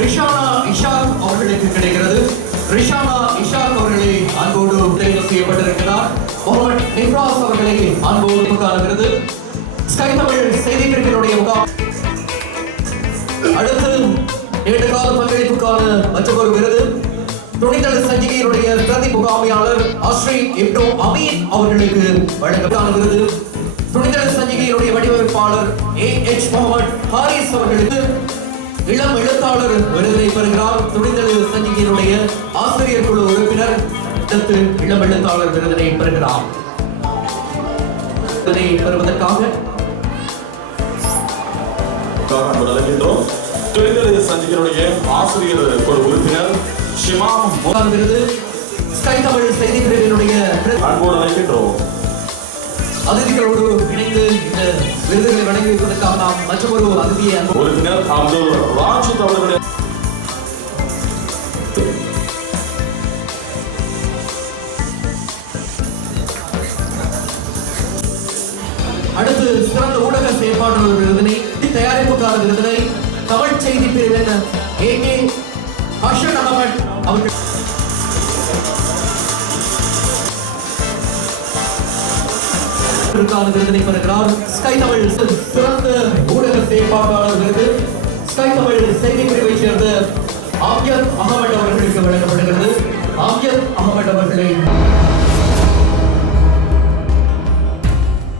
ரிஷானா இஷாக் அவர்களுக்கு கிடைக்கிறது. ரிஷானா இஷாக் அவர்களை அன்போடு தேர்வு செய்யப்பட்டிருக்கிறார். முகமது நிப்ராஸ் அவர்களை அன்போடு காணுகிறது. ஸ்கை தமிழ் செய்தி பிரிவினுடைய முகாம். அடுத்து நீண்ட கால பங்களிப்புக்கான மற்றொரு விருது. துணைத்தள சஞ்சிகையினுடைய பிரதி முகாமையாளர் ஆஸ்ரீ இப்னோ அமீன் அவர்களுக்கு வழங்கப்பட்டான விருது. துணைத்தள சஞ்சிகையினுடைய வடிவமைப்பாளர் ஏ எச் முகமது ஹாரிஸ் அவர்களுக்கு இளம் எழுத்தாளர் விருதினை பெறுகிறார். துணைத்தள சஞ்சிகையினுடைய ஆசிரியர் குழு உறுப்பினர் இளம் எழுத்தாளர் விருதினை பெறுகிறார். விருதினை பெறுவதற்காக அன்பு அழைக்கின்றோம் தொழில்தலை சஞ்சிகளுடைய ஆசிரியர் ஒரு உறுப்பினர் ஷிமாம் மு- முதல் விருது ஸ்கை தமிழ் செய்தி பிரிவினுடைய அன்போடு அழைக்கின்றோம். அதிதிகளோடு இணைந்து இந்த விருதுகளை வழங்கி வைப்பதற்காக நாம் மற்றொரு அதிதியை உறுப்பினர் அப்துல் ராஜித் அவர்களுடைய அடுத்து சிறந்த ஊடக செயற்பாட்டாளர் விருதினை தயாரிப்புக்கார விருதினை தமிழ் செய்தி பிரிவின் ஏ கே ஹர்ஷன் அகமட் அவர்கள் விருதுக்கான விருதினை பெறுகிறார். ஸ்கை தமிழ் சிறந்த ஊடக செயற்பாட்டாளர் விருது ஸ்கை தமிழ் செய்தி பிரிவைச் சேர்ந்த ஆம்யத் அகமட் அவர்களுக்கு வழங்கப்படுகிறது. ஆம்யத் அகமட் அவர்களை